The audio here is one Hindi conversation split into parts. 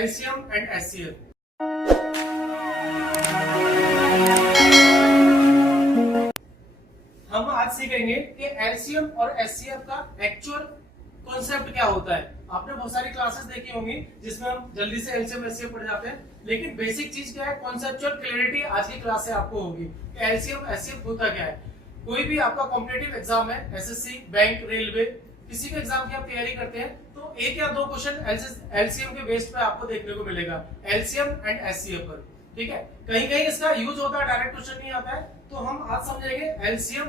LCM and HCF. हम आज सीखेंगे कि एलसीएम और एचसीएफ का एक्चुअल कॉन्सेप्ट क्या होता है। आपने बहुत सारी क्लासेस देखी होंगी जिसमें हम जल्दी से एलसीएम एचसीएफ पढ़ जाते हैं, लेकिन बेसिक चीज क्या है, कॉन्सेप्चुअल क्लैरिटी आज की क्लास से आपको होगी कि एलसीएम एचसीएफ होता क्या है। कोई भी आपका कॉम्पिटिटिव एग्जाम है, एसएससी, बैंक, रेलवे, किसी भी एग्जाम की आप तैयारी करते हैं तो एक या दो क्वेश्चन एलसीएम के बेस पे आपको देखने को मिलेगा, एलसीएम एंड एचसीएफ पर। ठीक है, कहीं कहीं इसका यूज होता है, डायरेक्ट क्वेश्चन नहीं आता है। तो हम आज समझेंगे एलसीएम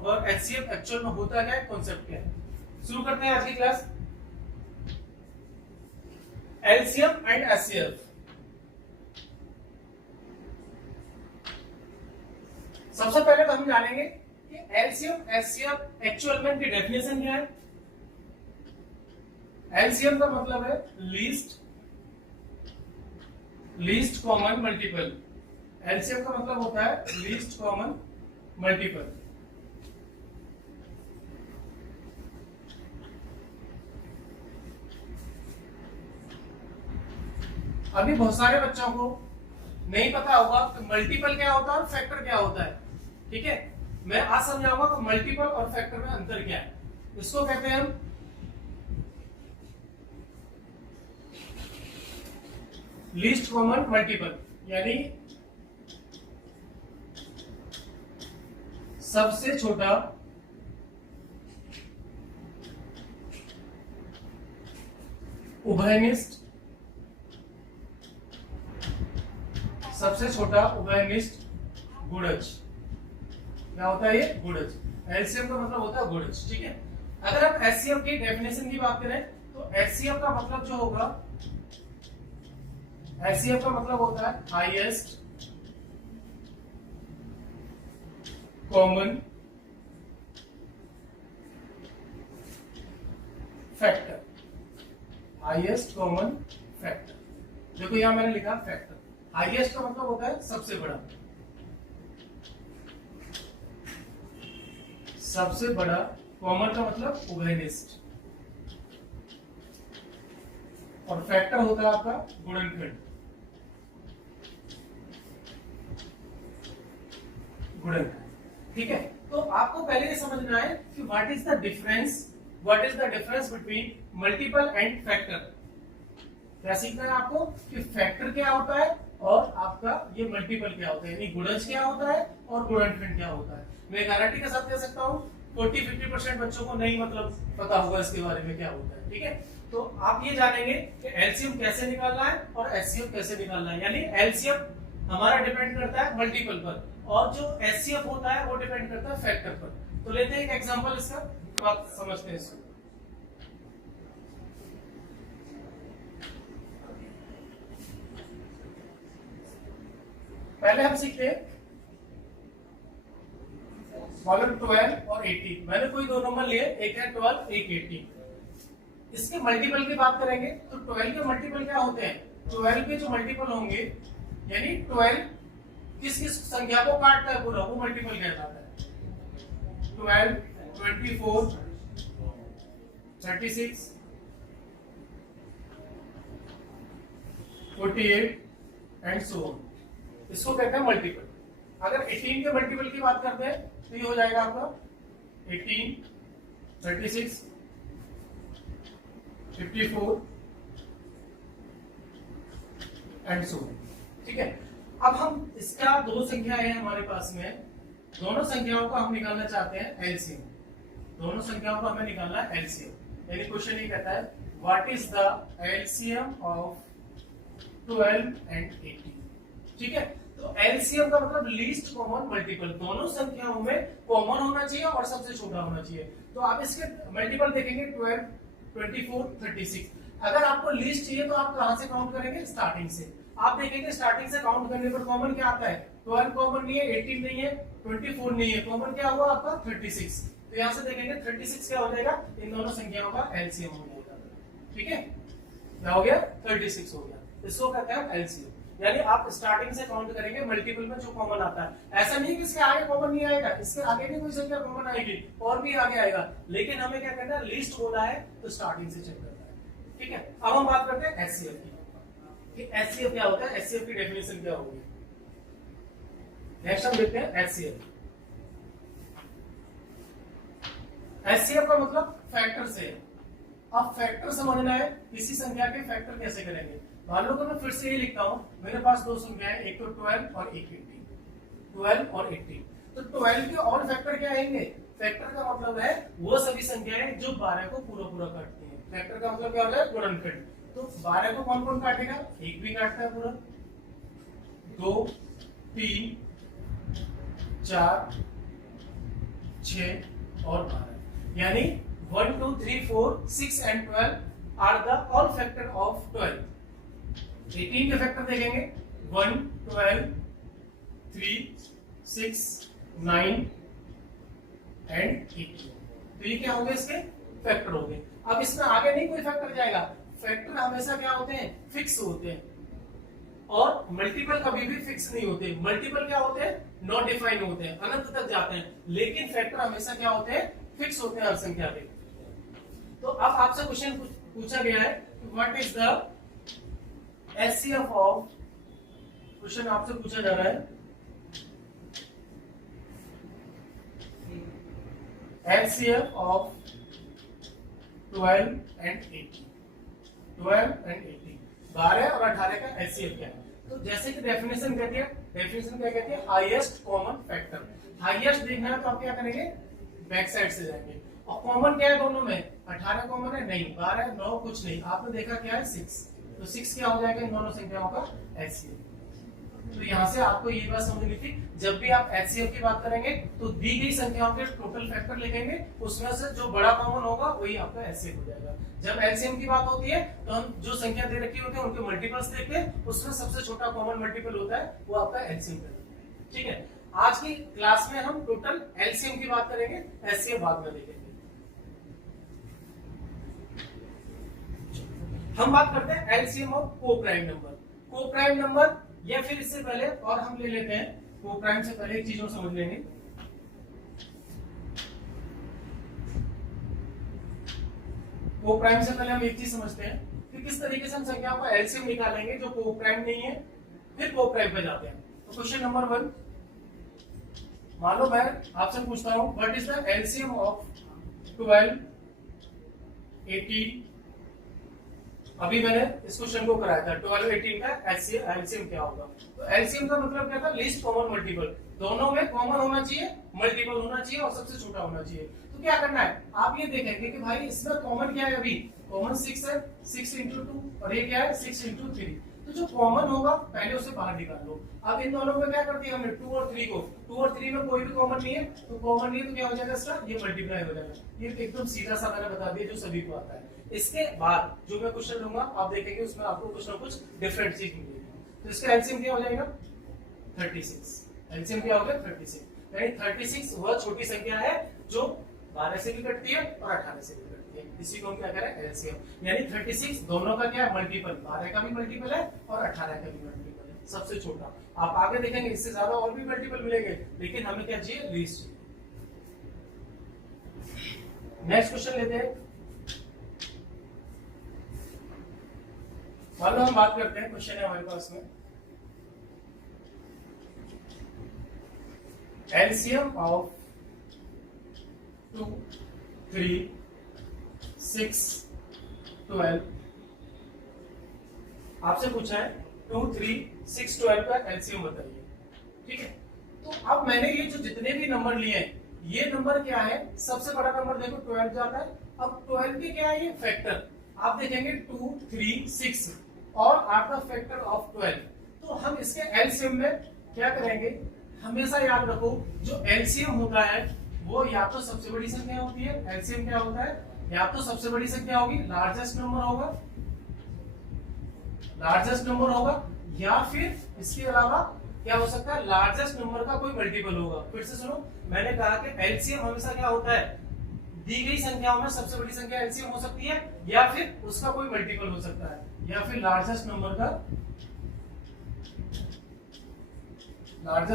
और एचसीएफ एक्चुअल में होता क्या है, कॉन्सेप्ट क्या है। शुरू करते हैं आज की क्लास। LCM and HCF. सबसे पहले तो हम जानेंगे कि एलसीएम एचसीएफ एक्चुअल में इनकी डेफिनेशन क्या है। एलसीएम का मतलब है लीस्ट कॉमन मल्टीपल। एलसीएम का मतलब होता है लीस्ट कॉमन मल्टीपल। अभी बहुत सारे बच्चों को नहीं पता होगा कि मल्टीपल क्या होता है और फैक्टर क्या होता है। ठीक है, मैं आज समझाऊंगा कि मल्टीपल और फैक्टर में अंतर क्या है। इसको कहते हैं हम लीस्ट कॉमन मल्टीपल, यानी सबसे छोटा उभयनिष्ठ, सबसे छोटा उभयनिष्ठ गुणज। क्या होता है ये? गुणज। एलसीएम का मतलब होता है गुणज। ठीक है, अगर हम एचसीएफ की डेफिनेशन की बात करें तो एचसीएफ का मतलब जो होगा, एचसीएफ का मतलब होता है highest common factor. Highest common factor, देखो यहां मैंने लिखा फैक्टर। हाईएस्ट का मतलब होता है सबसे बड़ा, सबसे बड़ा। कॉमन का मतलब उभयनिष्ठ, और फैक्टर होता है आपका गुणनखंड। गुणनखंड। ठीक है, तो आपको पहले ये समझना है कि what is the difference between multiple and factor. क्या सीखना है आपको कि फैक्टर क्या होता है और आपका ये मल्टीपल क्या होता है, यानी गुणज क्या होता है और गुणनखंड क्या होता है। मैं गारंटी के साथ कह सकता हूँ 40-50% बच्चों को नहीं मतलब पता होगा इसके बारे में क्या होता है। ठीक है, तो आप ये जानेंगे कि एलसीएम कैसे निकालना है और एचसीएफ कैसे निकालना है। यानी एलसीएम हमारा डिपेंड करता है मल्टीपल पर, और जो एचसीएफ होता है वो डिपेंड करता है फैक्टर पर। तो लेते हैं एक एग्जांपल इसका, तो आप समझते हैं इसको। पहले हम सीखते हैं कॉलम 12 और 18। मैंने कोई दो नंबर लिए, एक है 12, एक 18। इसके मल्टीपल की बात करेंगे तो 12 के मल्टीपल क्या होते हैं। 12 के जो मल्टीपल होंगे, यानी 12 किस किस संख्या को काटता है पूरा, वो मल्टीपल कहलाता है। 12, 24, 36, 48 एंड सो ऑन, इसको कहते हैं मल्टीपल। अगर 18 के मल्टीपल की बात करते हैं तो ये हो जाएगा आपका 18, 36, 54 एंड सो ऑन। ठीक है, अब हम इसका दो संख्या है हमारे पास में, दोनों संख्याओं का हम निकालना चाहते हैं एलसीएम। दोनों संख्याओं का हमें निकालना है एलसीएम। यानी क्वेश्चन ये कहता है what is the LCM of 12 and 18। ठीक है, तो एलसीएम का मतलब लीस्ट कॉमन मल्टीपल। दोनों संख्याओं में कॉमन होना चाहिए और सबसे छोटा होना चाहिए। तो आप इसके मल्टीपल देखेंगे 12, 24, 36। अगर आपको लीस्ट चाहिए तो आप कहां से काउंट करेंगे, स्टार्टिंग से। आप देखेंगे स्टार्टिंग से काउंट करने पर कॉमन क्या आता है, 12 कॉमन नहीं है, 18 नहीं है, 24 नहीं है, कॉमन क्या हुआ आपका 36। तो यहां से देखेंगे 36 क्या हो जाएगा, इन दोनों संख्याओं का एलसीएम हो जाएगा। ठीक है, क्या हो गया, 36 हो गया। इसको कहते हैं एलसीएम। यानी आप स्टार्टिंग से काउंट करेंगे मल्टीपल में जो कॉमन आता है। ऐसा नहीं कि इसके आगे कॉमन नहीं आएगा, इसके आगे भी कोई संख्या कॉमन आएगी और भी आगे आएगा, लेकिन हमें क्या करना है, लिस्ट होना है तो स्टार्टिंग से चेक करना है। ठीक है, अब हम बात करते हैं एचसीएफ की। कि एचसीएफ क्या होता है, एचसीएफ की डेफिनेशन क्या होगी। नेक्स्ट हम देखते हैं एचसीएफ। एचसीएफ का मतलब फैक्टर से। अब फैक्टर समझना है, किसी संख्या के फैक्टर कैसे करेंगे। मान लो कि मैं फिर से ये लिखता हूं, मेरे पास दो संख्याएं, एक तो 12 और एक 18, 12 और 18। तो 12 के और फैक्टर क्या आएंगे। फैक्टर का मतलब है वो सभी संख्याएं जो 12 को पूरा काटती हैं। फैक्टर का मतलब क्या होता है, गुणनखंड। तो 12 को कौन कौन काटेगा, एक भी काटता है पूरा, 2, 3, 4, 6 और 12, यानी 1, 2, 3, 4, 6 and 12 are the all factor of 12। 18 के फैक्टर देखेंगे, 1, 12, 3, 6, 9 एंड 18। तो ये क्या हो गए, इसके फैक्टर हो गए। अब इसमें आगे नहीं कोई फैक्टर जाएगा। फैक्टर हमेशा क्या होते हैं, फिक्स होते हैं, और मल्टीपल कभी भी फिक्स नहीं होते। मल्टीपल क्या होते हैं, नॉट डिफाइन होते हैं, अनंत तक जाते हैं, लेकिन फैक्टर हमेशा क्या होते हैं, फिक्स होते हैं हर संख्या पे। तो अब आपसे क्वेश्चन पूछा गया है, what is the HCF of, question आपसे पूछा जा रहा है एचसीएफ ऑफ 12 and 18, 12 and 18, 12 और 18 का एचसीएफ क्या है। तो जैसे कि डेफिनेशन कहती है, डेफिनेशन क्या कहती है, हाईएस्ट कॉमन फैक्टर। हाईएस्ट देखना है तो आप क्या करेंगे, बैक साइड से जाएंगे। और कॉमन क्या है दोनों में, 18 कॉमन है नहीं, 12, 9 कुछ नहीं, आपने देखा क्या है 6, तो 6 क्या हो जाएगा इन दोनों संख्याओं का एचसीएफ। तो यहाँ से आपको ये बात समझनी थी, जब भी आप एचसीएफ की बात करेंगे तो दी गई संख्याओं के टोटल फैक्टर लिखेंगे, उसमें से जो बड़ा कॉमन होगा वही आपका एचसीएफ हो जाएगा। जब एलसीएम की बात होती है तो हम जो संख्या दे रखी होती है उनके मल्टीपल्स देखते हैं, उसमें सबसे छोटा कॉमन मल्टीपल होता है वो आपका एलसीएम है। ठीक है, आज की क्लास में हम टोटल एलसीएम की बात करेंगे, एचसीएफ बाद में देखेंगे। हम बात करते हैं एलसीएम ऑफ को प्राइम नंबर। को प्राइम नंबर, या फिर इससे पहले और हम ले लेते हैं, को प्राइम से पहले एक चीज और समझ लेंगे। को प्राइम से पहले हम एक चीज समझते हैं कि किस तरीके से हम संख्याओं का एलसीएम निकालेंगे जो को प्राइम नहीं है, फिर को प्राइम पे जाते हैं। तो क्वेश्चन नंबर 1, मान लो मैं आपसे पूछता हूं what is the LCM of 12, 18। अभी मैंने इस क्वेश्चन को कराया था 12, 18 का एलसीएम क्या होगा। तो एलसीएम का मतलब क्या था, लीस्ट कॉमन मल्टीपल। दोनों में कॉमन होना चाहिए, मल्टीपल होना चाहिए और सबसे छोटा होना चाहिए। तो क्या करना है, आप ये देखेंगे कि भाई इसमें कॉमन क्या है, अभी कॉमन 6 है, 6 into 2, और ये क्या है 6 into 3। तो जो कॉमन होगा पहले उसे बाहर निकाल लो। अब इन दोनों में क्या कर दिया हमने, 2 और 3 को, 2 और 3 में कोई भी कॉमन नहीं है, तो कॉमन नहीं है तो क्या हो जाएगा इसका, ये मल्टीप्लाई हो जाएगा। ये एकदम सीधा सा मैंने बता दिया जो सभी को आता है। इसके बाद जो मैं क्वेश्चन लूंगा आप देखेंगे उसमें आपको कुछ ना कुछ डिफरेंट चीज मिलेगी। तो इसका एलसीएम क्या हो जाएगा 36। एलसीएम क्या होगा 36, यानी 36 वह छोटी संख्या है जो 12 से भी कटती है और 18 से भी कटती है। इसी को हम क्या करें, एलसीएम। यानी 36 दोनों का क्या है, मल्टीपल, 12 का भी मल्टीपल है और 18 का भी मल्टीपल है, सबसे छोटा। आप आगे देखेंगे इससे ज्यादा और भी मल्टीपल मिलेंगे, लेकिन हमें क्या चाहिए, लीस्ट। नेक्स्ट क्वेश्चन लेते हैं। मान लो हम बात करते हैं, क्वेश्चन है हमारे पास में एलसीएम ऑफ 2, 3, 6, 12। आपसे पूछा है 2, 3, 6, 12 का एलसीएम बताइए। ठीक है, तो अब मैंने ये जो जितने भी नंबर लिए हैं, ये नंबर क्या है, सबसे बड़ा नंबर देखो 12 जाता है। अब 12 के क्या है, ये फैक्टर आप देखेंगे 2, 3, 6 और आर द फैक्टर ऑफ 12। तो हम इसके एलसीएम में क्या करेंगे, हमेशा याद रखो जो एलसीएम होता है वो या तो सबसे बड़ी संख्या होती है। एलसीएम क्या होता है, या तो सबसे बड़ी संख्या होगी, लार्जेस्ट नंबर होगा, लार्जेस्ट नंबर होगा, या फिर इसके अलावा क्या हो सकता है, लार्जेस्ट नंबर का कोई मल्टीपल होगा। फिर से सुनो, मैंने कहा कि एलसीएम हमेशा क्या होता है, दी गई संख्याओं में सबसे बड़ी संख्या एलसीएम हो सकती है, या फिर उसका कोई मल्टीपल हो सकता है, या फिर लार्जेस्ट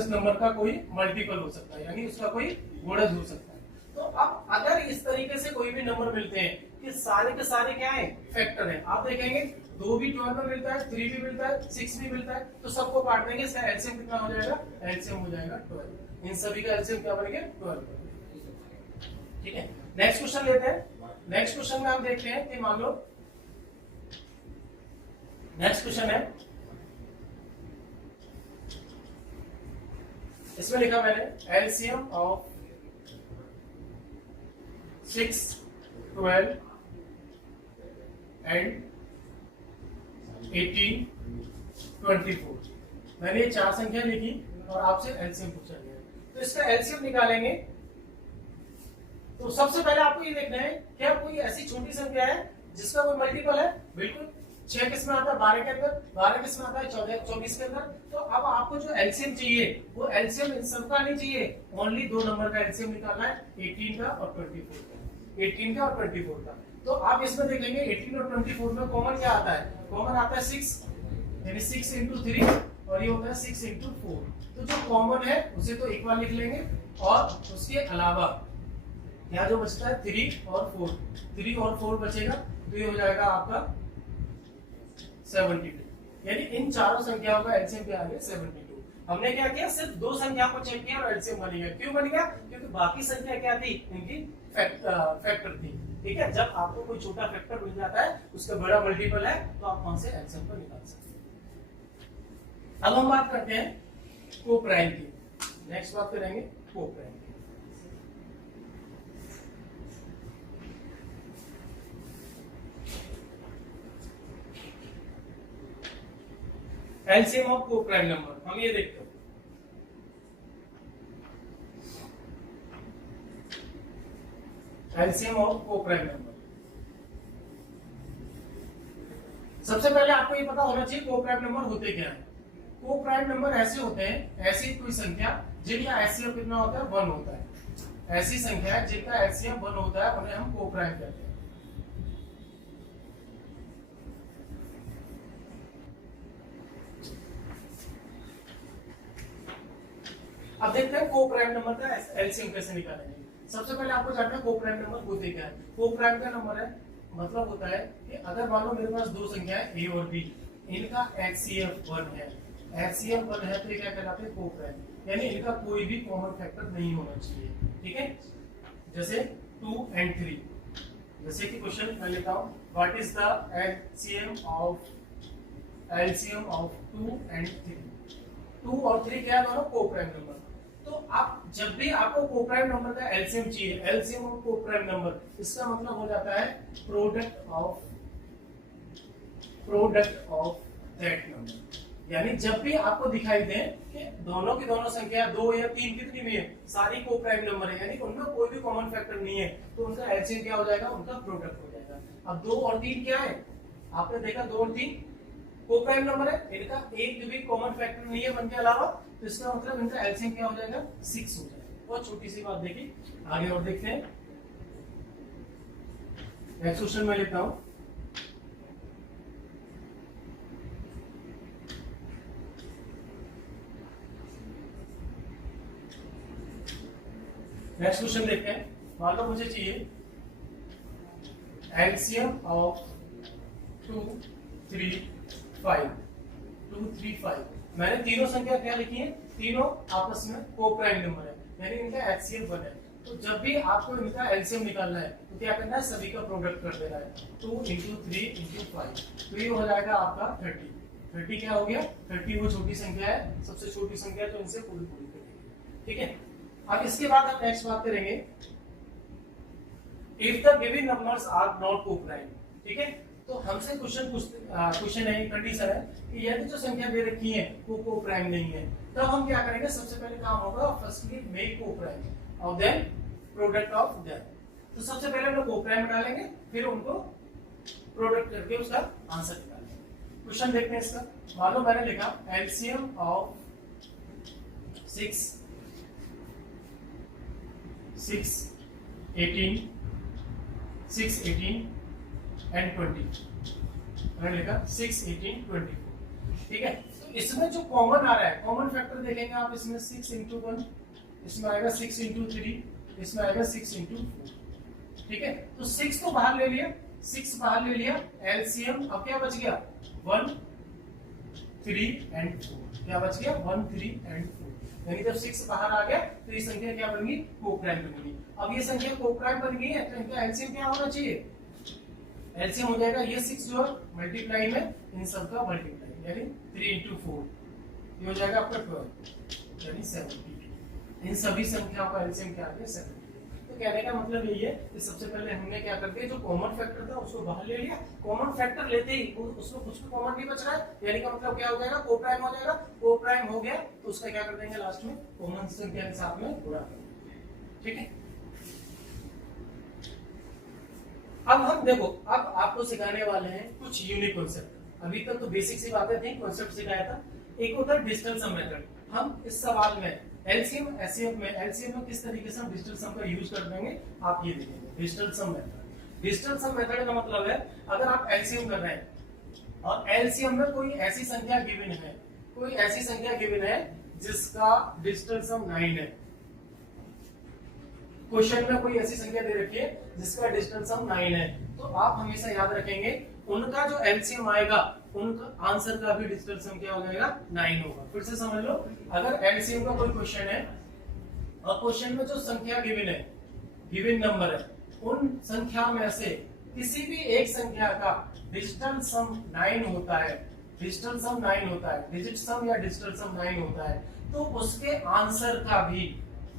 नंबर का कोई मल्टीपल हो सकता है, यानी उसका कोई गुणज हो सकता है। तो अब अगर इस तरीके से कोई भी नंबर मिलते हैं कि सारे के सारे क्या है, फैक्टर है। आप देखेंगे 2 भी 12 में मिलता है, 3 भी मिलता है, 6 भी मिलता है, तो सबको काट देंगे, इसका एलसीएम कितना हो जाएगा, एलसीएम हो जाएगा 12। इन सभी का एलसीएम क्या बनेगा, 12। ठीक है, नेक्स्ट क्वेश्चन लेते हैं। नेक्स्ट क्वेश्चन में हम देखते हैं कि मान लो नेक्स्ट क्वेश्चन है, इसमें लिखा मैंने एलसीएम ऑफ 6, 12 एंड 18, 24। मैंने ये 4 संख्या लिखी और आपसे एलसीएम पूछा गया, तो इसका एलसीएम निकालेंगे। तो सबसे पहले आपको ये देखना है क्या कोई ऐसी छोटी संख्या है जिसका कोई मल्टीपल है। बिल्कुल, 6 किस में आता है, 12 के अंदर, 12 किस में आता है, 24 के अंदर। तो अब आपको जो एलसीएम चाहिए वो एलसीएम इन सबका नहीं चाहिए, ओनली 2 नंबर का एलसीएम निकालना है, 18 का और 24 का, 18 का और 24 का। तो आप इसमें देखेंगे 18 और 24 में कॉमन क्या आता है, कॉमन आता है 6, यानी 6 into 3, और ये होता है 6 into 4। तो जो कॉमन है उसे तो एक बार लिख लेंगे, और उसके अलावा यहाँ जो बचता है 3 और 4, 3 और 4 बचेगा, तो ये हो जाएगा आपका 72। यानी इन चारों संख्याओं का एलसीएम क्या आ गया, 72। हमने क्या किया, सिर्फ 2 संख्या को चेक किया और एलसीएम बन गया। क्यों बन गया, क्योंकि बाकी संख्या क्या थी, इनकी फैक्टर थी। ठीक है, जब आपको कोई छोटा फैक्टर मिल जाता है, उसका बड़ा मल्टीपल है, तो आप वहां से एलसीएम को निकाल सकते हैं। अब हम बात करते हैं को प्राइम की। नेक्स्ट बात करेंगे को प्राइम की। एलसीएम ऑफ को प्राइम नंबर हम ये देखते हैं। एलसीएम ऑफ को प्राइम नंबर, सबसे पहले आपको ये पता होना चाहिए को प्राइम नंबर होते क्या है। को प्राइम नंबर ऐसे होते हैं, ऐसी कोई संख्या जिनका एलसीएम कितना होता है, 1 होता है। ऐसी संख्या जिनका एलसीएम 1 होता है उन्हें हम को प्राइम कहते हैं। अब देखते हैं को प्राइम नंबर का एलसीएम कैसे निकालेंगे। सबसे पहले आपको जानना है को प्राइम नंबर होते क्या है। को प्राइम का नंबर है, मतलब होता है कि अगर मान लो मेरे पास 2 संख्या है ए और बी, इनका एचसीएफ 1 है, एचसीएफ 1 है, तो ये क्या कहलाते हैं, को प्राइम, यानी इनका कोई भी कॉमन फैक्टर नहीं होना चाहिए। ठीक है, जैसे 2 and 3, जैसे कि क्वेश्चन मैं लेता हूं, what is the LCM of 2 and 3। 2 और 3 क्या है, दोनों को प्राइम नंबर। तो आप जब भी आपको को प्राइम नंबर का एलसीएम चाहिए, एलसीएम ऑफ को प्राइम नंबर, इसका मतलब हो जाता है प्रोडक्ट ऑफ दैट नंबर। यानी जब भी आपको दिखाई दे कि दोनों की दोनों संख्या 2 या 3 कितनी भी है, सारी को प्राइम नंबर है, यानी उनमें कोई भी कॉमन फैक्टर नहीं है, तो उनका एलसीएम क्या हो जाएगा, उनका प्रोडक्ट हो जाएगा। अब 2 और 3 क्या है, आपने देखा 2 और 3 को प्राइम नंबर है, इनका एक भी कॉमन फैक्टर नहीं है 1 के अलावा, तो इसका मतलब इनका एलसीएम क्या हो जाएगा, 6 हो जाएगा। बहुत छोटी सी बात देखी, आगे और देखते हैं। नेक्स्ट क्वेश्चन में लेता हूं, नेक्स्ट क्वेश्चन देखते हैं। मान लो मुझे चाहिए एलसीएम ऑफ 2, 3, 5। 2, 3, 5, मैंने तीनों संख्या क्या लिखी है, तीनों आपस में को प्राइम नंबर है, यानी इनका एचसीएफ 1 है। तो जब भी आपको इनका एलसीएम निकालना है तो क्या करना है, सभी का प्रोडक्ट कर देना है। 2 into 3 into 5, तो ये हो जाएगा आपका 30। 30 क्या हो गया, 30 वो छोटी संख्या है, सबसे छोटी संख्या, तो इनसे पूरी पूरी करेंगे। ठीक है, अब इसके बाद हम नेक्स्ट बात करेंगे, if the given numbers are not coprime. ठीक है, तो हमसे क्वेश्चन है, कंडीशन है कि यदि जो संख्या दे रखी है वो को प्राइम नहीं है, तब हम क्या करेंगे, सबसे पहले काम होगा फर्स्टली मेक को प्राइम और देन प्रोडक्ट ऑफ देम। तो सबसे पहले हम लोग को प्राइम डालेंगे, फिर उनको प्रोडक्ट करके उसका आंसर निकालेंगे। क्वेश्चन देखते हैं इसका। मान लो मैंने लिखा एलसीएम ऑफ 6, 18 एंड 20, मैंने लिखा 6, 18, 24। ठीक है, तो इसमें जो कॉमन आ रहा है, कॉमन फैक्टर देखेंगे आप, इसमें 6 into 1, इसमें आएगा 6 into 3, इसमें आएगा 6 into 4। ठीक है, तो 6 तो बाहर ले लिया, 6 बाहर ले लिया, एलसीएम अब क्या बच गया 1 3 एंड 4, क्या बच गया 1 3 एंड 4, यानी जब 6 बाहर आ गया तो ये संख्या क्या बन गई को-प्राइम बन गई। अब ये संख्या को-प्राइम बन गई है तो इनका एलसीएम क्या होना चाहिए, एलसीएम हो जाएगा ये 6 जो मल्टीप्लाई में इन सब का मल्टीप्लाई, यानी 3 into 4 ये हो जाएगा आपका 12 यानी 72। इन सभी संख्याओं का एलसीएम क्या आ गया 72। तो कहने का मतलब यही है कि सबसे पहले हमने क्या कर दिया, जो कॉमन फैक्टर था उसको बाहर ले लिया, कॉमन फैक्टर लेते ही उसमें कुछ भी कॉमन नहीं बच रहा है, यानी का मतलब क्या हो जाएगा को-प्राइम हो जाएगा, को-प्राइम हो गया तो उसका क्या कर देंगे लास्ट में कॉमन संख्या के साथ में गुणा कर देंगे। ठीक है, अब हम देखो, अब आपको सिखाने वाले हैं कुछ यूनिक कॉन्सेप्ट। अभी तक तो बेसिक सी बातें थी, कॉन्सेप्ट सिखाया था। एक होता है डिजिटल सम मेथड। हम इस सवाल में एलसीएम एचसीएफ में एलसीएम में किस तरीके से हम डिजिटल सम का यूज कर देंगे आप ये देखेंगे। Digital sum method, digital sum method का मतलब है अगर आप एलसीएम कर रहे हैं और एलसीएम में कोई ऐसी संख्या गिवन है, कोई ऐसी संख्या गिवन है जिसका डिजिटल सम 9 है, क्वेश्चन में कोई ऐसी संख्या दे रखी है जिसका डिजिटल सम 9 है, तो आप हमेशा याद रखेंगे उनका जो एलसीएम आएगा उनका आंसर का भी डिजिटल सम क्या हो जाएगा 9 होगा। फिर से समझ लो, अगर एलसीएम का कोई क्वेश्चन है और क्वेश्चन में जो संख्या गिवन है, गिवन नंबर है, उन संख्या में से किसी भी एक संख्या का डिजिटल सम 9 होता है, डिजिटल सम 9 होता है, डिजिट सम या डिजिटल सम 9 होता है, तो उसके आंसर का भी,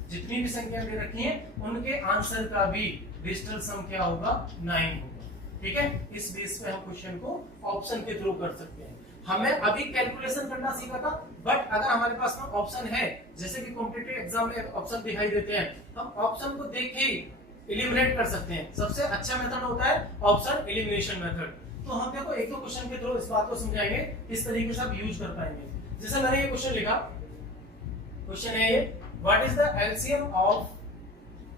जितनी भी संख्या दे रखी है उनके आंसर का भी डिजिटल सम क्या होगा 9 होगा। ठीक है, इस बेस पे हम क्वेश्चन को ऑप्शन के थ्रू कर सकते हैं। हमें अभी कैलकुलेशन करना सीखा था, बट अगर हमारे पास में ऑप्शन है, जैसे कि कॉम्पिटिटिव एग्जाम में ऑप्शन दिखाई देते हैं, हम ऑप्शन को देख के एलिमिनेट कर सकते हैं। सबसे अच्छा मेथड होता है ऑप्शन एलिमिनेशन मेथड। तो हम देखो एक दो क्वेश्चन के थ्रू इस बात को समझाएंगे, इस तरीके से आप यूज कर पाएंगे। जैसे मैंने ये क्वेश्चन लिखा, क्वेश्चन है ये, what is the LCM of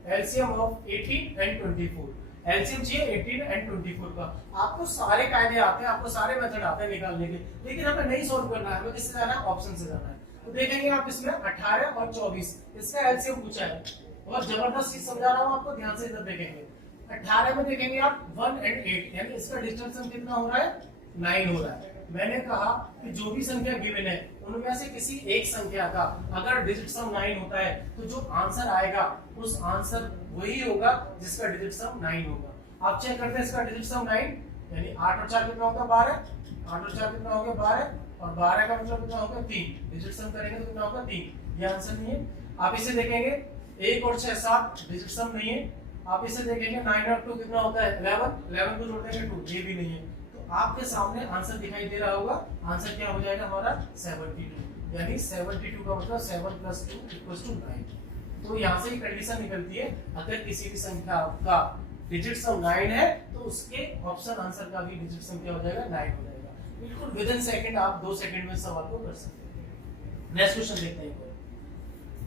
18 and 24। LCM चाहिए 18 एंड 24 का। आपको सारे कायदे आते हैं, आपको सारे मेथड आते हैं निकालने के, लेकिन हमें नहीं सोल्व करना है, हमें किससे जाना है, ऑप्शन से जाना है। तो देखेंगे आप इसमें 18 और 24 इसका एलसीएम पूछा है, और जबरदस्त चीज समझा रहा हूं आपको, ध्यान से इधर देखेंगे। 18 में देखेंगे आप 1 एंड 8, यानी इसका डिजिटल सम कितना हो रहा है 9 हो रहा है। मैंने कहा कि जो भी संख्या गिवन है उनमें से किसी एक संख्या का अगर डिजिट सम 9 होता है तो जो आंसर आएगा उस आंसर वही होगा जिसका डिजिट सम 9 होगा। आप चेक करते हैं इसका डिजिट सम 9, यानी 8 और 4 कितना होगा 12, 8 और 4 कितना हो गया 12, और 12 का मतलब कितना होगा 3, डिजिट सम करेंगे तो कितना होगा 3। ये आंसर नहीं है। आप इसे देखेंगे 1 और 6 7, डिजिट सम नहीं है। आप इसे देखेंगे 9 और 2 कितना होता है 11, 11 को जोड़ देंगे 2, ये भी नहीं है। आपके सामने आंसर दिखाई दे रहा होगा, आंसर क्या हो जाएगा हमारा 72, यानी 72 का मतलब 7 + 2 = 9। तो यहाँ से ही कंडीशन निकलती है, अगर किसी भी संख्या का डिजिट सम 9 है तो उसके ऑप्शन आंसर का भी डिजिट सम क्या हो जाएगा 9 हो जाएगा। बिल्कुल विदिन सेकंड, आप 2 सेकंड में सवाल को कर सकते हैं। नेक्स्ट क्वेश्चन देखते हैं।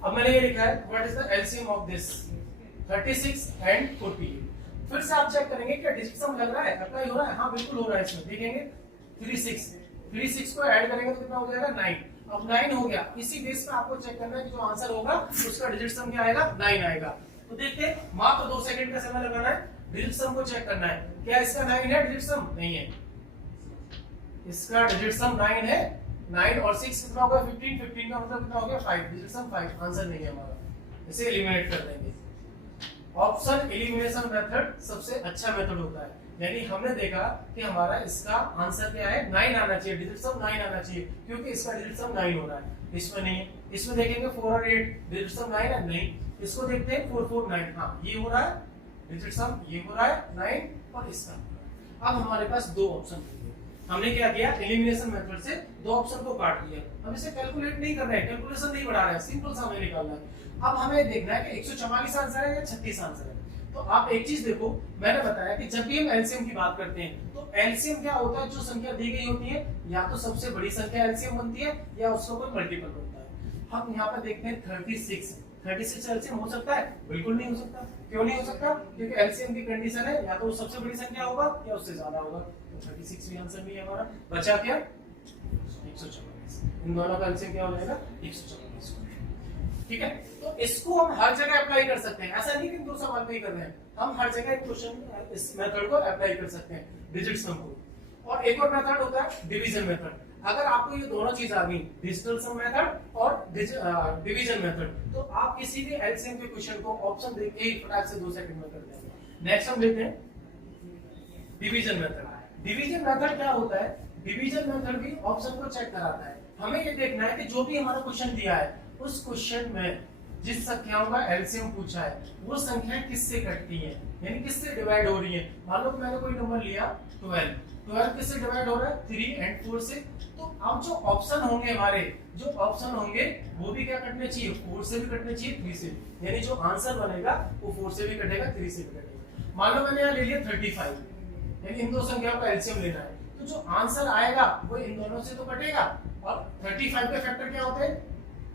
अब मैंने ये लिखा है, what is the LCM of this 36 and 48। फिर से आप चेक करेंगे क्या डिजिट सम लग रहा है, अप्लाई हो रहा है, हाँ बिल्कुल हो रहा है। इसमें देखेंगे 36 को ऐड करेंगे तो कितना हो जाएगा 9। अब 9 हो गया, इसी बेस पे आपको चेक करना है कि जो आंसर होगा उसका डिजिट सम क्या आएगा 9 आएगा। तो देखते हैं, मात्र 2 सेकंड का समय लगाना है, डिजिट सम को चेक करना है। क्या इसका 9 है डिजिट सम? नहीं है, इसका डिजिट सम 9 है। 9 और 6 कितना होगा 15, 15 का मतलब कितना हो गया 5, डिजिट सम 5, आंसर नहीं है हमारा। इसे एलिमिनेट कर देंगे। ऑप्शन एलिमिनेशन मेथड सबसे अच्छा मेथड होता है, यानी हमने देखा कि हमारा इसका आंसर क्या है 9 आना चाहिए, डिजिट सम 9 आना चाहिए, क्योंकि इसका डिजिट सम 9 हो रहा है। इसमें नहीं है। इसमें देखेंगे 4 और 8, डिजिट सम 9 है, नहीं। इसको देखते हैं 4 4 9, हाँ ये हो रहा है डिजिट सम, ये हो रहा है 9 और इसका। अब हमारे पास 2 ऑप्शन, हमने क्या किया एलिमिनेशन मेथड से 2 ऑप्शन को काट दिया। हम इसे कैलकुलेट नहीं कर रहे हैं, कैलकुलेशन नहीं बढ़ा रहे हैं, सिंपल सा हमें निकालना है। अब हमें देखना है कि 144 आंसर है या 36 आंसर है। तो आप एक चीज देखो, मैंने बताया कि जब भी हम एलसीएम की बात करते हैं तो एलसीएम क्या होता है, जो संख्या दी गई होती है या तो सबसे बड़ी संख्या एलसीएम बनती है या उसका कोई मल्टीपल बनता है। हम यहाँ पे देखते हैं 36 एलसीएम हो सकता है? बिल्कुल नहीं हो सकता। क्यों नहीं हो सकता? क्योंकि एलसीएम की कंडीशन है या तो वो सबसे बड़ी संख्या होगा या उससे ज्यादा होगा। तो 36 भी आंसर नहीं है हमारा। बचा क्या 144, इन दोनों का एलसीएम क्या हो जाएगा 144। ठीक है, तो इसको हम हर जगह अप्लाई कर सकते हैं, ऐसा नहीं कि 2 सवाल पे ही कर रहे हैं, हम हर जगह क्वेश्चन इस मेथड को अप्लाई कर सकते हैं डिजिट सम को। और एक और मेथड होता है डिवीजन मेथड। अगर आपको ये दोनों चीज आ गई, डिजिटल सम मेथड और डिवीजन मेथड, तो आप किसी भी एलसीएम के क्वेश्चन को ऑप्शन देख के ही फटाक से 2 सेकंड में कर देंगे। नेक्स्ट हम देखते हैं डिवीजन मेथड। डिवीजन मेथड क्या होता है? डिवीजन मेथड भी ऑप्शन को चेक कराता है। हमें ये देखना है कि जो भी हमारा क्वेश्चन दिया है उस क्वेश्चन में जिस संख्याओं का एलसीएम पूछा है वो संख्याएं किससे कटती हैं, यानी किससे डिवाइड हो रही हैं। मान लो मैंने कोई नंबर लिया 12 किससे डिवाइड हो रहा है? 3 और 4 से। तो अब जो ऑप्शन होंगे हमारे, जो ऑप्शन होंगे वो भी क्या कटने चाहिए? 4 से भी कटने चाहिए, 3 से भी। यानी जो आंसर बनेगा वो 4 से भी कटेगा, 3 से भी कटेगा। मान लो मैंने यहाँ ले लिया 35, यानी इन दो संख्याओं का एलसीएम लेना है, तो जो आंसर आएगा वो इन दोनों से तो कटेगा। और 35 के फैक्टर क्या होते हैं?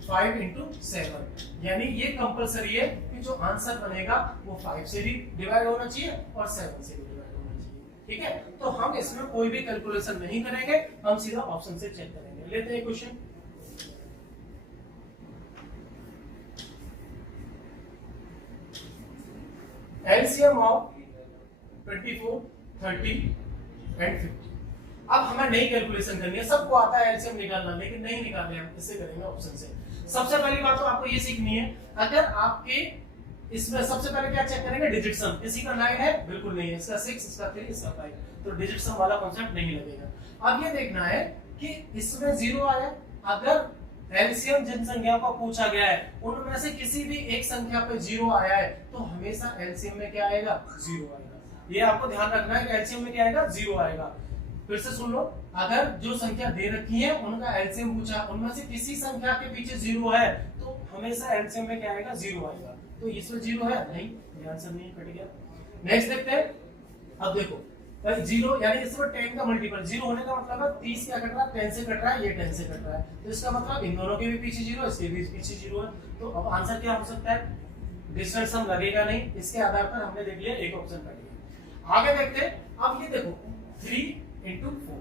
5 into 7, यानी ये कंपलसरी है कि जो आंसर बनेगा वो 5 से भी डिवाइड होना चाहिए और 7 से भी डिवाइड होना चाहिए। ठीक है, तो हम इसमें कोई भी कैलकुलेशन नहीं करेंगे, हम सीधा ऑप्शन से चेक करेंगे। लेते हैं क्वेश्चन। LCM of 24, 30 and 50। अब हमें नई कैलकुलेशन करनी है, सबको आता है एलसीएम निकालना, लेकिन नहीं निकालने हम इससे करेंगे ऑप्शन से। सबसे पहली बात तो आपको ये सीखनी है, अगर आपके इसमें सबसे पहले क्या चेक करेंगे? डिजिट सम। किसी का 9 है? बिल्कुल नहीं है। इसका 6, इसका 3, इसका 5, तो डिजिट सम वाला कांसेप्ट नहीं लगेगा। अब ये देखना है कि इसमें 0 आया। अगर एलसीएम जिन संख्याओं का पूछा गया है उनमें से किसी भी एक संख्या पे 0 आया है तो हमेशा एलसीएम में क्या आएगा? 0 आएगा। ये आपको ध्यान रखना है कि एलसीएम में क्या आएगा? 0 आएगा। फिर से सुन लो, अगर जो संख्या दे रखी है उनका एलसीएम पूछा, उनमें से किसी संख्या के पीछे 0 है तो हमेशा एलसीएम में क्या आएगा? 0 आएगा। तो इसमें 0 है नहीं, ये आंसर नहीं, कट गया। नेक्स्ट देखते हैं। अब देखो 0 यानी इसमें 10 का मल्टीपल 0 होने का मतलब है 30 क्या कट रहा है? 10 से कट रहा है, ये 10 से कट रहा है, तो इसका मतलब इन दोनों के भी पीछे 0, इसके भी पीछे 0 है। तो अब आंसर क्या हो सकता है? डिस्टेंस सम लगेगा नहीं। इसके आधार पर हमने देख लिया एक ऑप्शन कट गया। आगे देखते हैं। अब ये देखो 3 into 4,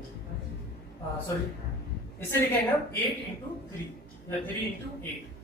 सॉरी इसे लिखेंगे हम 8 into 3 या 3 into 8।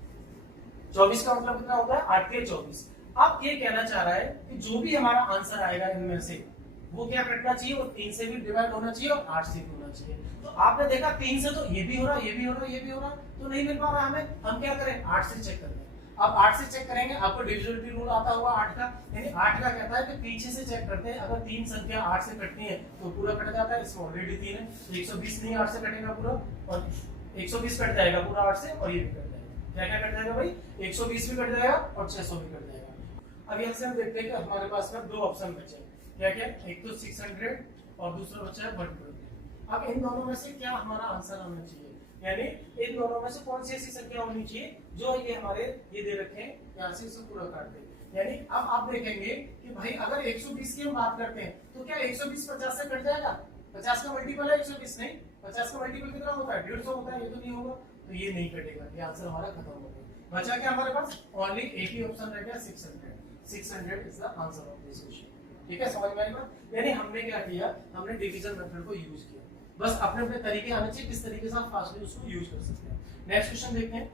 24 का मतलब कितना होता है? 8 के 24। अब ये कहना चाह रहा है कि जो भी हमारा आंसर आएगा इनमें से वो क्या करना चाहिए? वो 3 से भी डिवाइड होना चाहिए और 8 से भी होना चाहिए। तो आपने देखा 3 से तो ये भी हो रहा, ये भी हो रहा, ये भी हो रहा, तो नहीं मिल पा रहा हमें। हम क्या करें? 8 से चेक करें। अब 8 से चेक करेंगे, आपको डिविजिबिलिटी रूल आता हुआ 8 का, यानी 8 का कहता है कि पीछे से चेक करते हैं। अगर 3 संख्या 8 से कटती है तो पूरा कट जाता है, इसमें ऑलरेडी 3 है, 120 नहीं 8 से कटेगा पूरा, और 120 कट जाएगा पूरा 8 से, और ये भी कट जाएगा। क्या क्या कट जाएगा भाई? 120 भी कट जाएगा और 600 भी कट जाएगा। अब यहाँ से हम देखते हैं कि हमारे पास में 2 ऑप्शन बचे। क्या क्या? एक तो 600 और दूसरा बचा है 120। अब इन दोनों में से क्या हमारा आंसर आना चाहिए, यानी इन दोनों में से कौन सी ऐसी संख्या होनी चाहिए जो ये हमारे ये दे रखे हैं, यहाँ से इसे पूरा काट दें। यानी अब आप देखेंगे कि भाई अगर 120 की हम बात करते हैं तो क्या 120 50 से कट जाएगा? 50 का मल्टीपल है 120, नहीं, 50 का मल्टीपल कितना होता है? 150 होता है, ये तो नहीं होगा, तो ये नहीं कटेगा, ये आंसर हमारा खत्म हो गया। बचा क्या हमारे पास? ओनली एक ही ऑप्शन रह गया, 600। 600 is the answer of this question. ठीक है, समझ में आई बात? यानी हमने क्या किया? हमने डिवीजन मेथड को यूज किया। बस अपने अपने तरीके आने चाहिए किस तरीके से आप फास्टली उसको यूज कर सकते हैं। नेक्स्ट क्वेश्चन देखते हैं।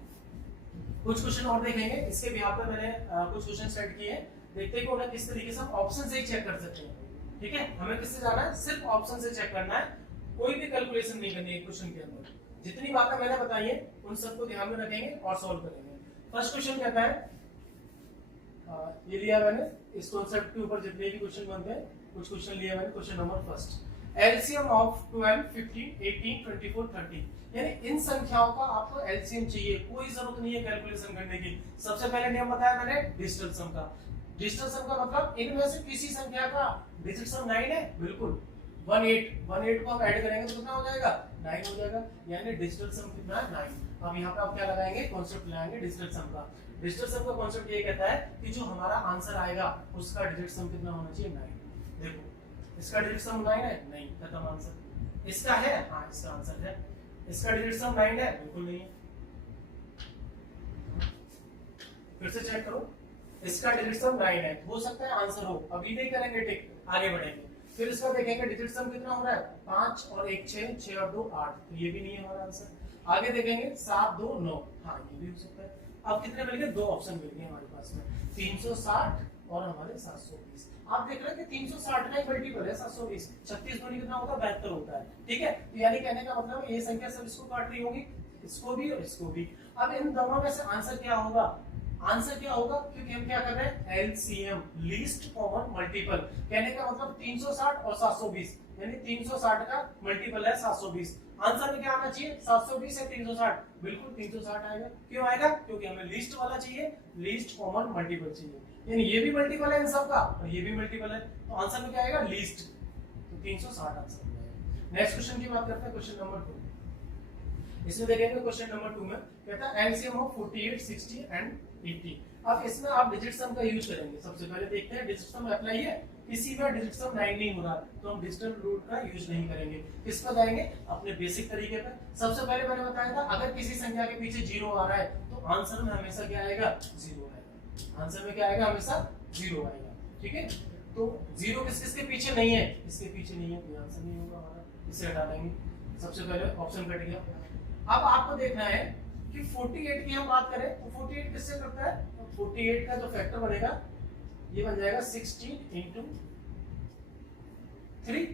कुछ क्वेश्चन और देखेंगे, इसके भी यहाँ पे मैंने कुछ क्वेश्चन सेट किए हैं, देखते हैं कि उन्हें किस तरीके से हम ऑप्शन से ही चेक कर सकते हैं। ठीक है, हमें किससे जाना है? सिर्फ ऑप्शन से चेक करना है, कोई भी कैलकुलेशन नहीं करनी है क्वेश्चन के अंदर। जितनी बातें मैंने बताई है उन सबको ध्यान में रखेंगे और सॉल्व करेंगे। फर्स्ट क्वेश्चन कहता है, ये लिया मैंने, इस कॉन्सेप्ट के ऊपर जितने भी क्वेश्चन बनते हैं कुछ क्वेश्चन लिया मैंने। Question number first, LCM of 12, 15, 18, 24, 30, यानी इन संख्याओं का आपको एलसीएम चाहिए। कोई जरूरत नहीं है कैलकुलेशन करने की। सबसे पहले नियम बताया मैंने डिजिटल सम का। डिजिटल सम का मतलब इनमें से किसी संख्या का डिजिट सम 9 है, बिल्कुल 18 को हम ऐड करेंगे तो कितना हो जाएगा? 9 हो जाएगा, यानी डिजिटल सम कितना है? 9। अब यहाँ पे आप क्या लगाएंगे? कॉन्सेप्ट लगाएंगे डिजिटल सम का। डिजिटल सम का कॉन्सेप्ट ये कहता है कि जो हमारा आंसर आएगा उसका डिजिट सम कितना होना चाहिए? 9। देखो इसका डिजिट सम 9 है, नहीं, खत्म आंसर। इसका है, हाँ इसका आंसर है। इसका डिजिट सम 9 है, बिल्कुल नहीं है। फिर से चेक करो, इसका डिजिट सम 9 है, हो सकता है आंसर हो, अभी नहीं करेंगे टिक, आगे बढ़ेंगे। फिर इसका देखेंगे डिजिट सम कितना हो रहा है? 5 और 1 6, 6 और 2 8, तो ये भी नहीं है हमारा आंसर। आगे देखेंगे 7 2 9, हाँ ये भी हो सकता है। अब कितने मिल गए, दो ऑप्शन मिल गए हमारे पास में, 360 और हमारे 720। आप देख रहे हैं कि 360 का एक मल्टीपल है 720, 36 दूनी कितना होता है, 72 होता है, ठीक है। तो यानी कहने का मतलब ये संख्या सब इसको काट रही होगी, इसको भी और इसको भी। अब इन दोनों में से आंसर क्या होगा, आंसर क्या होगा, क्योंकि हम क्या कर रहे हैं, एलसीएम, लीस्ट कॉमन मल्टीपल। कहने का मतलब 360 और 720, यानी 360 का मल्टीपल है 720। आंसर में क्या आना चाहिए, 720 है 360, बिल्कुल 360 आएगा। क्यों आएगा, क्योंकि हमें लीस्ट वाला चाहिए, लीस्ट कॉमन मल्टीपल चाहिए, यानी ये भी मल्टीपल है इन सब का और ये भी मल्टीपल है, तो आंसर में क्या आएगा, लीस्ट, तो 360 आंसर हो जाएगा। नेक्स्ट क्वेश्चन की बात करते हैं, क्वेश्चन नंबर 2। इसमें देखेंगे क्वेश्चन नंबर 2 में कहता है एलसीएम ऑफ 48, 60 एंड 80। अब इसमें आप डिजिट सम का यूज करेंगे। सबसे पहले देखते हैं डिजिट सम अप्लाई है, किसी में डिजिट सम 9 नहीं हो रहा तो हम डिजिटल रूट का यूज नहीं करेंगे। किस पर जाएंगे, अपने बेसिक तरीके पे। सबसे पहले मैंने बताया था अगर किसी संख्या के पीछे 0 आ रहा है तो आंसर में हमेशा क्या आएगा, 0 आएगा। आंसर में क्या आएगा, हमेशा 0 आएगा, ठीक है। तो 0 किस किस के पीछे नहीं है, इसके पीछे नहीं है, कोई आंसर नहीं होगा हमारा, इसे हटा देंगे। सबसे पहले ऑप्शन कट गया। अब आपको देखना है कि 48 की हम बात करें तो 48 किससे करता है, 48 का जो फैक्टर बनेगा ये बन जाएगा 16 इंटू 3,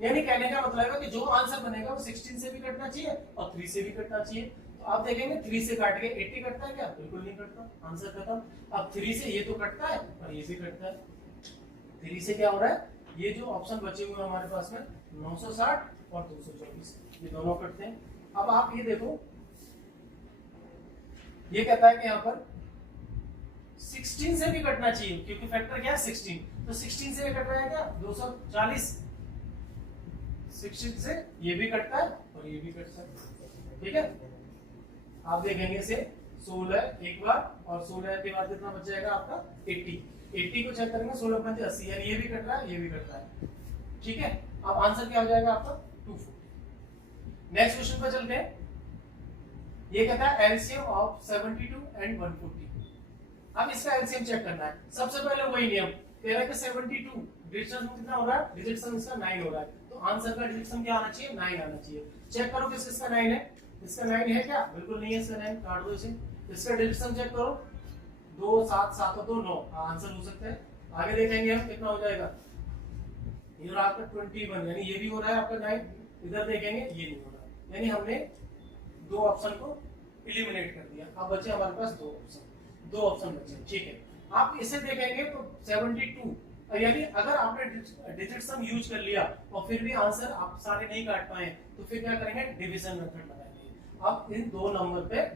यानी कहने का मतलब है कि जो आंसर बनेगा वो 16 से भी कटना चाहिए और 3 से भी कटना चाहिए। तो आप देखेंगे 3 से काट के 80 कटता है क्या, बिल्कुल नहीं कटता, आंसर खत्म। अब 3 से ये तो कटता है और ये भी कटता है, 3 से क्या हो रहा है, ये जो ऑप्शन बचे हुए हमारे पास में 960 और 224, ये दोनों कटते हैं। अब आप ये देखो, ये कहता है कि यहाँ पर 16 से भी कटना चाहिए, क्योंकि फैक्टर क्या है 16, तो 16 से कट रहा है क्या, 240, 16 से ये भी कटता है और ये भी कटता है, ठीक है। आप देखेंगे इसे 16 एक बार और 16 के बाद कितना बच जाएगा आपका 80 को चेक करेंगे, 16 पंजे 80, यानी ये भी कट रहा है ये भी कट रहा है, ठीक है। अब आंसर क्या हो जाएगा आपका 240। नेक्स्ट क्वेश्चन पर चलते हैं। ये कहता है एलसीएम ऑफ 72 एंड 140। अब इसका एलसीएम चेक करना है। सबसे पहले वही नियम कह रहा है कि 72 डिजिट सम कितना हो रहा है, डिजिट सम इसका 9 हो रहा है, तो आंसर का डिजिट सम क्या आना चाहिए, 9 आना चाहिए। चेक करो किस किसका 9 है, इसका 9 है क्या, बिल्कुल नहीं है, इसका 9 काट दो इसे। इसका डिजिट सम चेक करो, 2 7 7 और 2 9, आंसर हो सकता है। आगे देखेंगे हम कितना हो जाएगा, ये रहा आपका 21, यानी ये भी हो रहा है आपका 9। इधर देखेंगे ये नहीं हो रहा, यानी हमने दो ऑप्शन को एलिमिनेट कर दिया। अब बचे हमारे पास दो ऑप्शन बचे, ठीक है। आप इसे देखेंगे तो 72, यानी अगर आपने डिजिट सम यूज कर लिया और फिर भी आंसर आप सारे नहीं काट पाए तो फिर क्या करेंगे, डिवीजन मेथड लगाएंगे। अब इन दो नंबर पे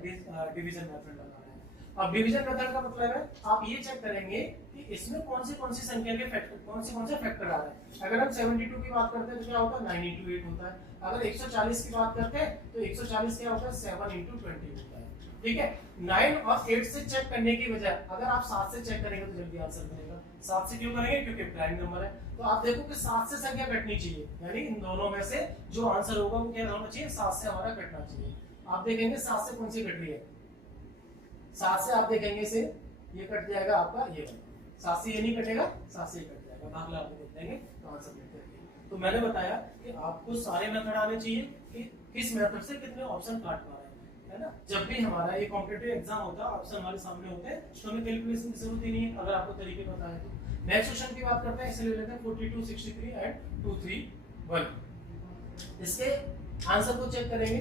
डिवीजन मेथड लगाना है। अब डिवीजन मेथड का मतलब है आप ये चेक करेंगे कि इसमें कौन सी संख्या के फैक्टर, कौन से फैक्टर आ रहे हैं। अगर हम 72 की बात करते हैं तो क्या होता है, 9 into 8 होता है। अगर 140 की बात करते हैं तो 140 क्या होता है, 7 into 20 होता है, ठीक है। 9 और 8 से चेक करने की बजाय अगर आप 7 से चेक करेंगे तो जल्दी आंसर बनेगा। 7 से क्यों करेंगे, क्योंकि प्राइम नंबर है। तो आप देखो कि 7 से संख्या कटनी चाहिए, यानी इन दोनों में से जो आंसर होगा वो क्या होना चाहिए, 7 से हमारा कटना चाहिए। आप देखेंगे 7 से कौन सी कट रही है, 7 से आप देखेंगे इसे ये कट जाएगा आपका, ये 7 से ये नहीं कटेगा, 7 से ये कट जाएगा, भागला आपको देख लेंगे तो आंसर मिलते हैं। तो मैंने बताया कि आपको सारे मेथड आने चाहिए कि किस मेथड से कितने ऑप्शन काट पा रहे हैं, है ना। जब भी हमारा ये कॉम्पिटिटिव एग्जाम होता है, ऑप्शन हमारे सामने होते हैं तो हमें कैलकुलेशन की जरूरत ही नहीं है, अगर आपको तरीके पता है तो। नेक्स्ट क्वेश्चन की बात करते हैं, इसे ले लेते हैं 42, 63 एंड 231। इसके आंसर को चेक करेंगे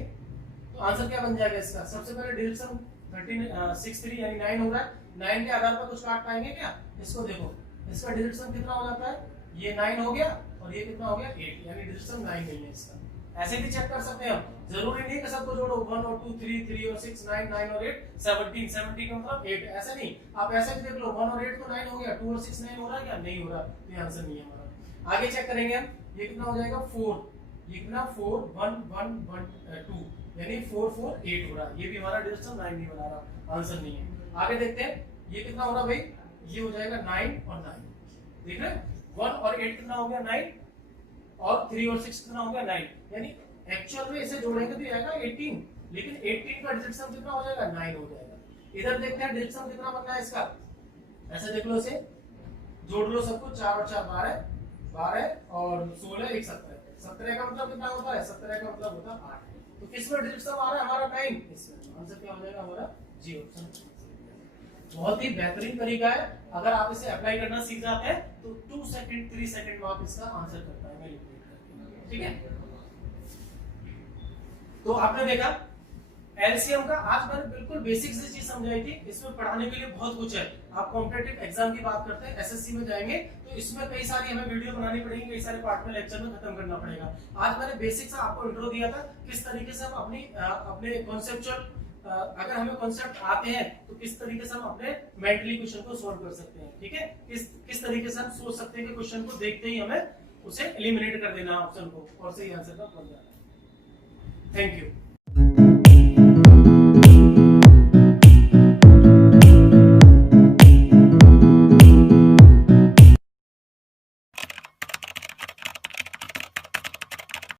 तो आंसर क्या बन जाएगा इसका। सबसे पहले डिजिट सम 63 यानी 9 हो रहा है, 9 के आधार पर कुछ काट पाएंगे क्या, इसको देखो, इसका डिजिट सम कितना हो जाता है, ये 9 हो गया और ये कितना हो गया 8, यानी डिजिट सम 9 नहीं है इसका। ऐसे भी चेक कर सकते हैं हम, जरूरी नहीं कि सबको जोड़ो 1 और 2 3 3 और 6 9 9 और 8 17 17 का मतलब 8, ऐसा नहीं। आप ऐसे भी देख लो 1 और 8 तो 9 हो गया, 2 और 6 9 हो रहा है क्या, नहीं हो रहा, ये आंसर नहीं है हमारा। आगे चेक करेंगे हम, ये कितना हो जाएगा 4, ये कितना 4 1 1 1 2, यानी 4 4 8 हो रहा है, ये भी हमारा डिजिट सम 9 नहीं बना रहा, आंसर नहीं है। आगे देखते हैं ये कितना हो रहा भाई, ये हो जाएगा 9 और 9, देख रहे हैं 1 और 8 कितना हो गया 9 और 3 और 6 कितना हो गया 9, यानी एक्चुअल में इसे जोड़ेंगे तो ये आएगा 18, लेकिन 18 का डिजिट सम कितना हो जाएगा 9 हो जाएगा। इधर देखते हैं डिजिट सम कितना बनना है इसका, ऐसे देख लो, इसे जोड़ लो सबको, 4 और 4 12 12 और 16 1 17, 17 का मतलब कितना होता है, 17 का मतलब होता है 8। तो किस में डिजिट सम आ रहा है हमारा 9, इसमें आंसर क्या हो जाएगा हमारा जी ऑप्शन। बहुत ही बेहतरीन तरीका है। अगर आप इसे अप्लाई करना सीख जाते हैं तो 2 सेकंड 3 सेकंड में आप इसका आंसर कर पाएंगे लिक्विड करके। ठीक है, तो आपने देखा एलसीएम का, आज मैंने बिल्कुल बेसिक से चीज समझाई थी। इसमें पढ़ाने के लिए बहुत कुछ है। आप कॉम्पिटिटिव एग्जाम की बात करते हैं, एसएससी में जाएंगे तो इसमें कई सारी हमें वीडियो बनानी पड़ेगी, कई सारे पार्ट में लेक्चर में खत्म करना पड़ेगा। आज मैंने बेसिक से आपको इंट्रो दिया था, किस तरीके से हम अपने कॉन्सेप्चुअल, अगर हमें कॉन्सेप्ट आते हैं तो किस तरीके से हम अपने मेंटली क्वेश्चन को सॉल्व कर सकते हैं। ठीक है, किस तरीके से हम सोच सकते हैं कि क्वेश्चन को देखते ही हमें उसे एलिमिनेट कर देना ऑप्शन को और सही आंसर का बन जाना है। Thank you.